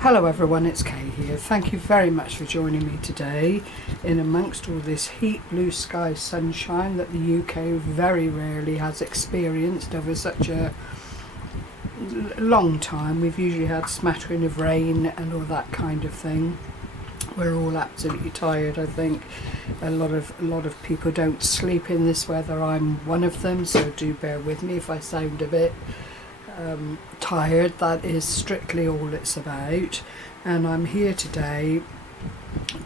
Hello everyone, it's Kay here. Thank you very much for joining me today in amongst all this heat, blue sky, sunshine that the UK very rarely has experienced over such a long time. We've usually had smattering of rain and all that kind of thing. We're all absolutely tired, I think. A lot of people don't sleep in this weather. I'm one of them, so do bear with me if I sound a bit tired. That is strictly all it's about, and I'm here today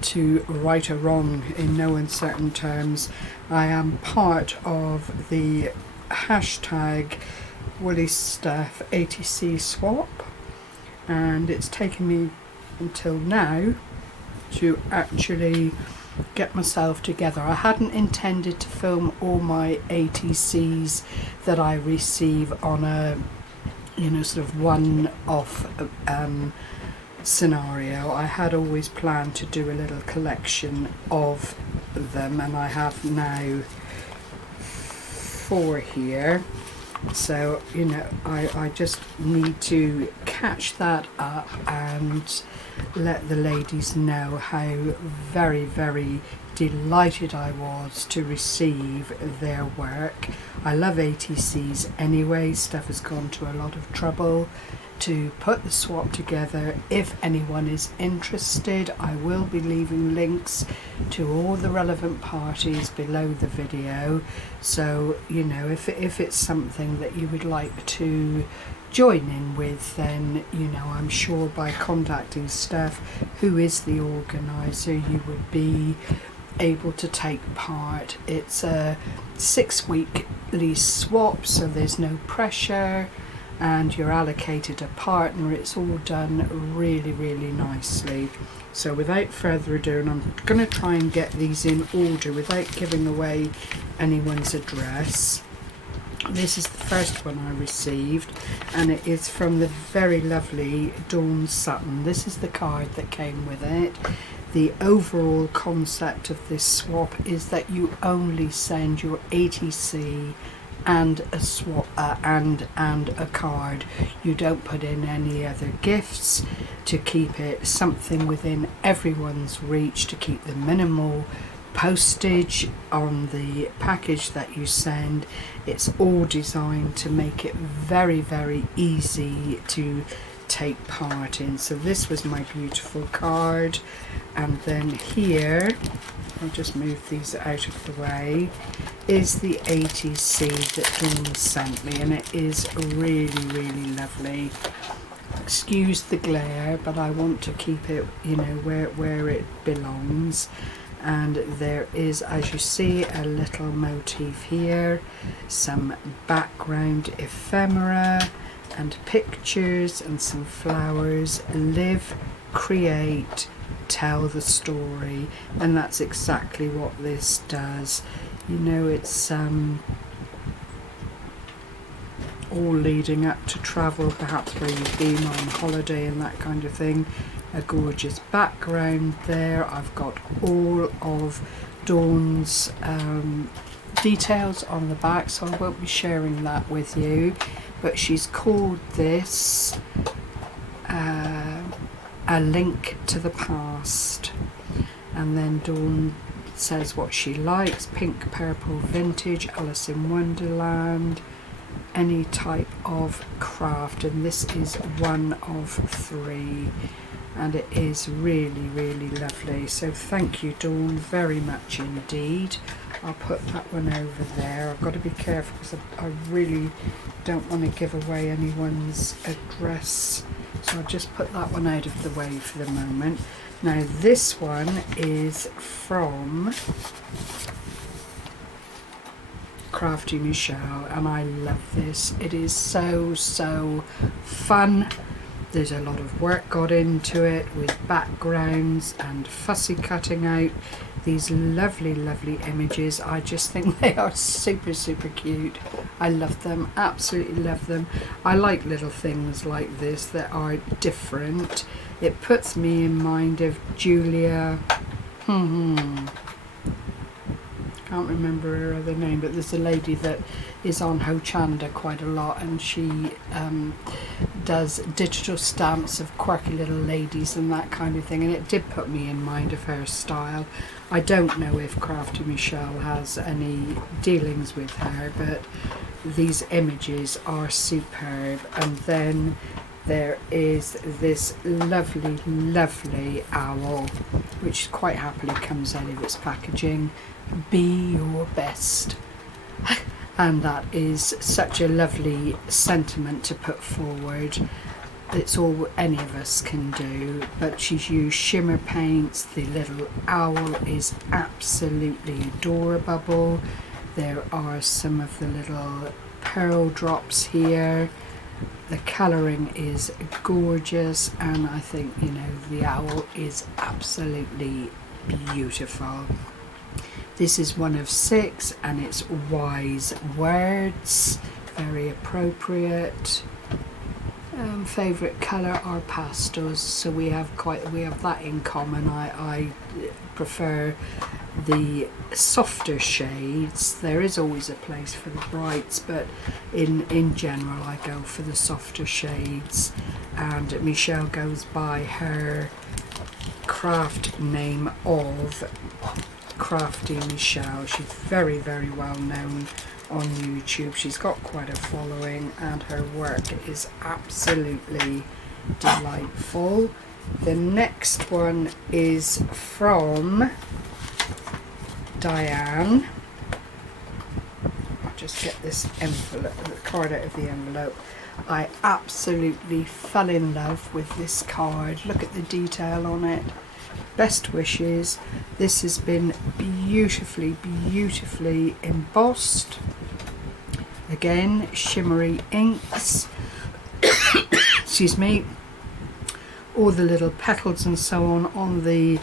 to right a wrong in no uncertain terms. I am part of the hashtag woollysteph A.T.C swap, and it's taken me until now to actually get myself together. I hadn't intended to film all my A.T.Cs that I receive on a sort of one-off scenario. I had always planned to do a little collection of them, and I have now 4 here. So I just need to catch that up and let the ladies know how very, very delighted I was to receive their work. I love A.T.Cs anyway. Steph has gone to a lot of trouble to put the swap together. If anyone is interested, I will be leaving links to all the relevant parties below the video, so if it's something that you would like to join in with, then I'm sure by contacting Steph, who is the organizer, you would be able to take part. It's a 6-weekly swap, so there's no pressure, and you're allocated a partner. It's all done really, really nicely. So without further ado, and I'm going to try and get these in order without giving away anyone's address. This is the first one I received, and it is from the very lovely Dawn Sutton. This is the card that came with it. The overall concept of this swap is that you only send your A.T.C and a swap and a card. You don't put in any other gifts, to keep it something within everyone's reach, to keep the minimal postage on the package that you send. It's all designed to make it very, very easy to take part in. So this was my beautiful card, and then here, I'll just move these out of the way, is the A.T.C that Dawn sent me, and it is really, really lovely. Excuse the glare, but I want to keep it where it belongs. And there is, as you see, a little motif here, some background ephemera and pictures and some flowers. Live, create, tell the story, and that's exactly what this does. It's all leading up to travel, perhaps where you've been on holiday and that kind of thing. A gorgeous background there. I've got all of Dawn's details on the back, so I won't be sharing that with you, but she's called this A Link to the Past, and then Dawn says what she likes: pink, purple, vintage, Alice in Wonderland, any type of craft, and this is one of 3, and it is really, really lovely. So thank you, Dawn, very much indeed. I'll put that one over there. I've got to be careful because I really don't want to give away anyone's address, so I'll just put that one out of the way for the moment. Now this one is from Crafty Michelle, and I love this. It is so fun. There's a lot of work got into it with backgrounds and fussy cutting out these lovely, lovely images. I just think they are super, super cute. I love them, absolutely love them. I like little things like this that are different. It puts me in mind of Julia can't remember her other name, but there's a lady that is on Hochanda quite a lot, and she does digital stamps of quirky little ladies and that kind of thing, and it did put me in mind of her style. I don't know if Crafty Michelle has any dealings with her, but these images are superb. And then there is this lovely, lovely owl, which quite happily comes out of its packaging. Be your best. And that is such a lovely sentiment to put forward. It's all any of us can do, but she's used shimmer paints. The little owl is absolutely adorable. There are some of the little pearl drops here. The colouring is gorgeous, and I think, you know, the owl is absolutely beautiful. This is one of 6, and it's wise words, very appropriate. Favourite colour are pastels, so we have that in common. I prefer the softer shades. There is always a place for the brights, but in general I go for the softer shades. And Michelle goes by her craft name of Crafty Michelle. She's very, very well known on YouTube. She's got quite a following, and her work is absolutely delightful. The next one is from Diane. I'll just get this envelope, the card out of the envelope. I absolutely fell in love with this card. Look at the detail on it. Best wishes. This has been beautifully, beautifully embossed. Again, shimmery inks. Excuse me. All the little petals and so on the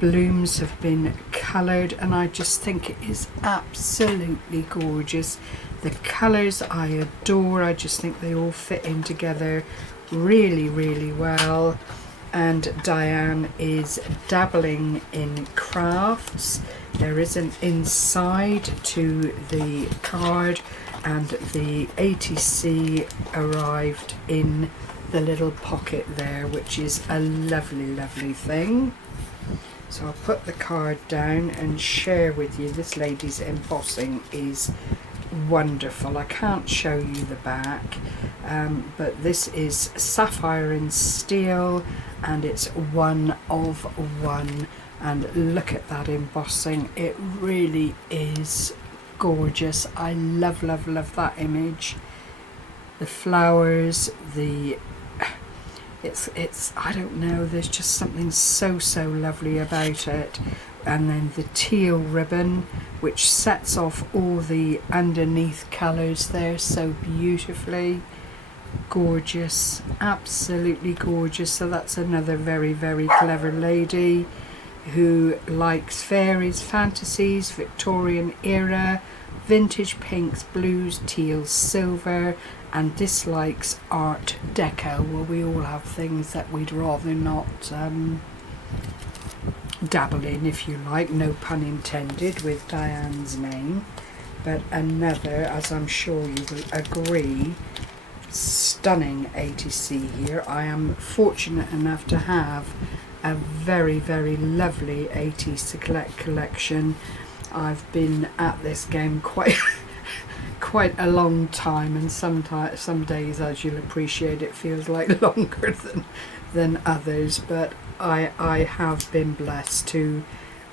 blooms have been coloured, and I just think it is absolutely gorgeous. The colours I adore. I just think they all fit in together really, really well. And Diane is dabbling in crafts. There is an inside to the card, and the A.T.C arrived in the little pocket there, which is a lovely, lovely thing. So I'll put the card down and share with you. This lady's embossing is wonderful. I can't show you the back, but this is sapphire and steel, and it's 1 of 1. And look at that embossing. It really is gorgeous. I love, love, love that image. The flowers, it's I don't know, there's just something so lovely about it. And then the teal ribbon, which sets off all the underneath colours there so beautifully. Gorgeous, absolutely gorgeous. So that's another very, very clever lady who likes fairies, fantasies, Victorian era, vintage pinks, blues, teals, silver, and dislikes Art Deco. Well, we all have things that we'd rather not dabble in, if you like, no pun intended with Diane's name. But another, as I'm sure you will agree, stunning A.T.C here. I am fortunate enough to have a very, very lovely A.T.C collection. I've been at this game quite a long time, and some days, as you'll appreciate, it feels like longer than others, but I have been blessed to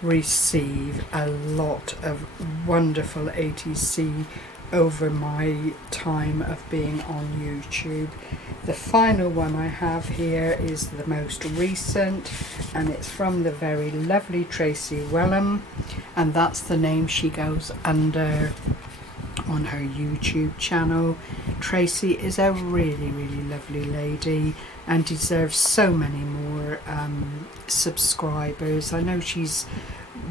receive a lot of wonderful A.T.C over my time of being on YouTube. The final one I have here is the most recent, and it's from the very lovely Tracy Welham, and that's the name she goes under on her YouTube channel. Tracy is a really, really lovely lady and deserves so many more subscribers. I know she's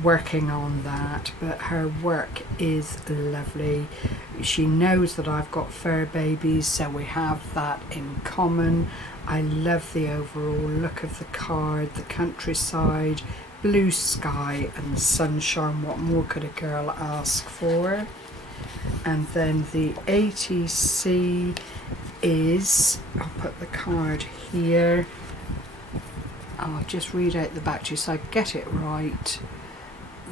working on that, but her work is lovely. She knows that I've got fur babies, so we have that in common. I love the overall look of the card, the countryside, blue sky and the sunshine. What more could a girl ask for? And then the A.T.C is, I'll put the card here, I'll just read out the back to you so I get it right,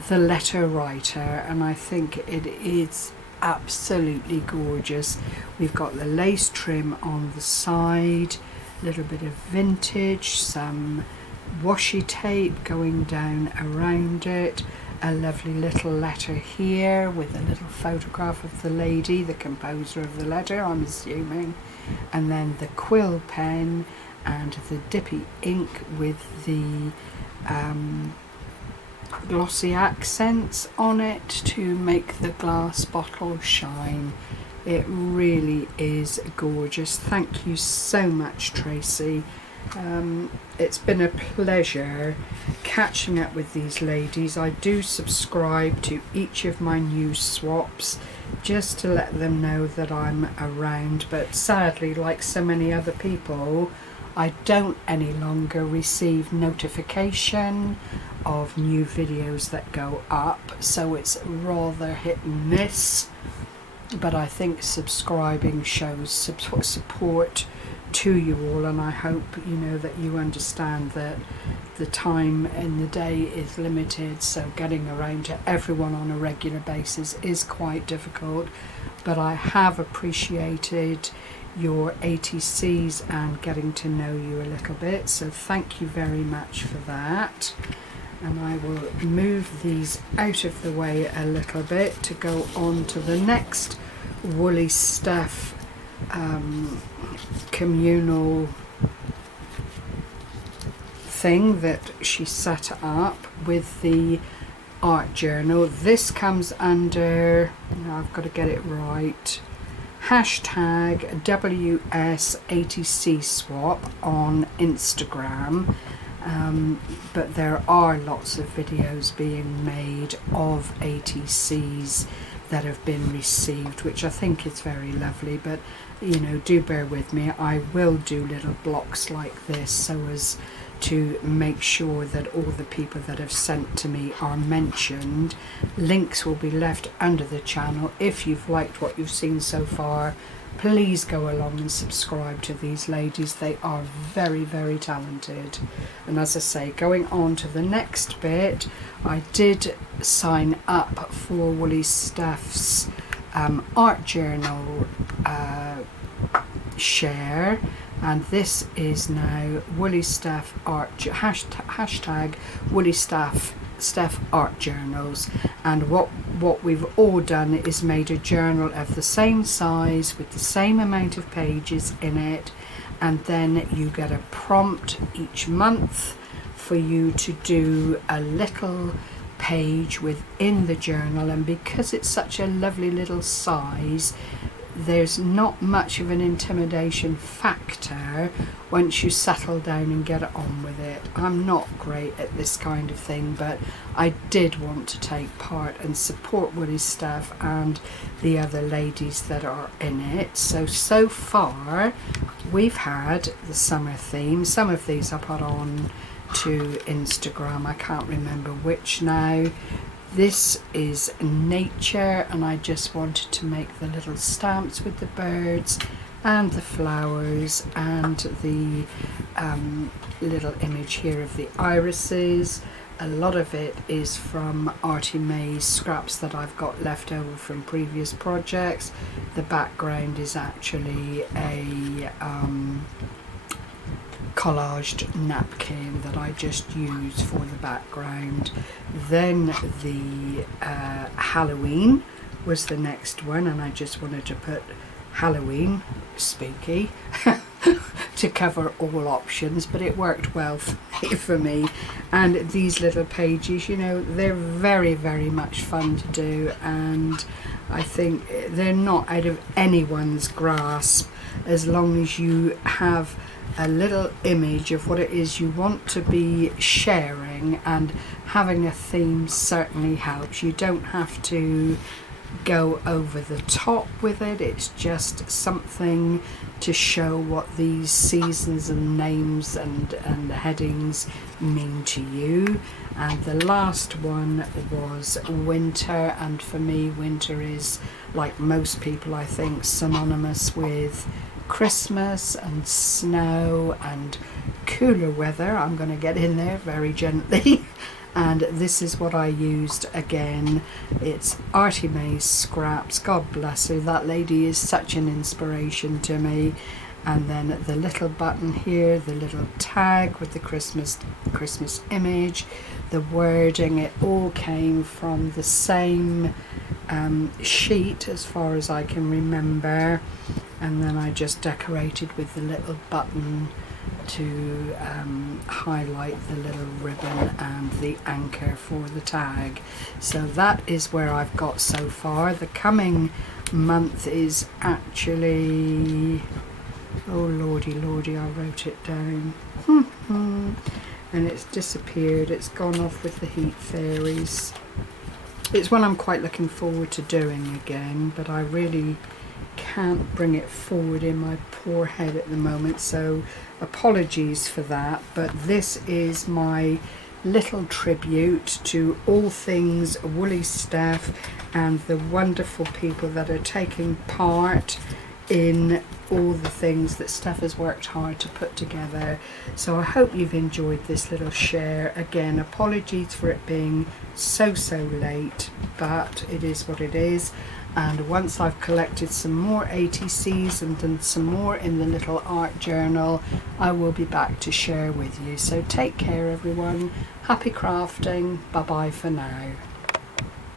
the letter writer, and I think it is absolutely gorgeous. We've got the lace trim on the side, a little bit of vintage, some washi tape going down around it, a lovely little letter here with a little photograph of the lady, the composer of the letter, I'm assuming, and then the quill pen and the dippy ink with the glossy accents on it to make the glass bottle shine. It really is gorgeous. Thank you so much, Tracy. It's been a pleasure catching up with these ladies. I do subscribe to each of my new swaps just to let them know that I'm around, but sadly, like so many other people, I don't any longer receive notification of new videos that go up, so it's rather hit and miss. But I think subscribing shows support to you all, and I hope that you understand that the time in the day is limited, so getting around to everyone on a regular basis is quite difficult. But I have appreciated your A.T.Cs and getting to know you a little bit, so thank you very much for that. And I will move these out of the way a little bit to go on to the next woollysteph communal thing that she set up with the art journal. This comes under, I've got to get it right, hashtag WsATC swap on Instagram. But there are lots of videos being made of A.T.Cs that have been received, which I think is very lovely. But do bear with me, I will do little blocks like this so as to make sure that all the people that have sent to me are mentioned. Links will be left under the channel. If you've liked what you've seen so far, please go along and subscribe to these ladies. They are very, very talented. And as I say, going on to the next bit, I did sign up for woollystep's art journal share, and this is now woollysteph art hashtag woollysteph art journals. And what we've all done is made a journal of the same size with the same amount of pages in it, and then you get a prompt each month for you to do a little page within the journal. And because it's such a lovely little size, there's not much of an intimidation factor once you settle down and get on with it. I'm not great at this kind of thing, but I did want to take part and support woollysteph and the other ladies that are in it. So far we've had the summer theme. Some of these I put on to Instagram, I can't remember which now. This is nature, and I just wanted to make the little stamps with the birds and the flowers and the little image here of the irises. A lot of it is from Artie May's scraps that I've got left over from previous projects. The background is actually a collaged napkin that I just used for the background. Then the Halloween was the next one, and I just wanted to put Halloween spooky to cover all options, but it worked well for me. And these little pages, they're very, very much fun to do, and I think they're not out of anyone's grasp as long as you have a little image of what it is you want to be sharing, and having a theme certainly helps. You don't have to go over the top with it. It's just something to show what these seasons and names and headings mean to you. And the last one was winter, and for me winter is, like most people I think, synonymous with Christmas and snow and cooler weather. I'm going to get in there very gently. And this is what I used again. It's Artie May's scraps. God bless her. That lady is such an inspiration to me. And then the little button here, the little tag with the Christmas image, the wording, it all came from the same sheet as far as I can remember. And then I just decorated with the little button to highlight the little ribbon and the anchor for the tag. So that is where I've got so far. The coming month is actually, oh lordy, I wrote it down and it's disappeared. It's gone off with the heat fairies. It's one I'm quite looking forward to doing again, but I really can't bring it forward in my poor head at the moment, so apologies for that. But this is my little tribute to all things Woollysteph and the wonderful people that are taking part in all the things that Steph has worked hard to put together. So I hope you've enjoyed this little share. Again, apologies for it being so late, but it is what it is. And once I've collected some more A.T.Cs and done some more in the little art journal, I will be back to share with you. So take care everyone. Happy crafting. Bye bye for now.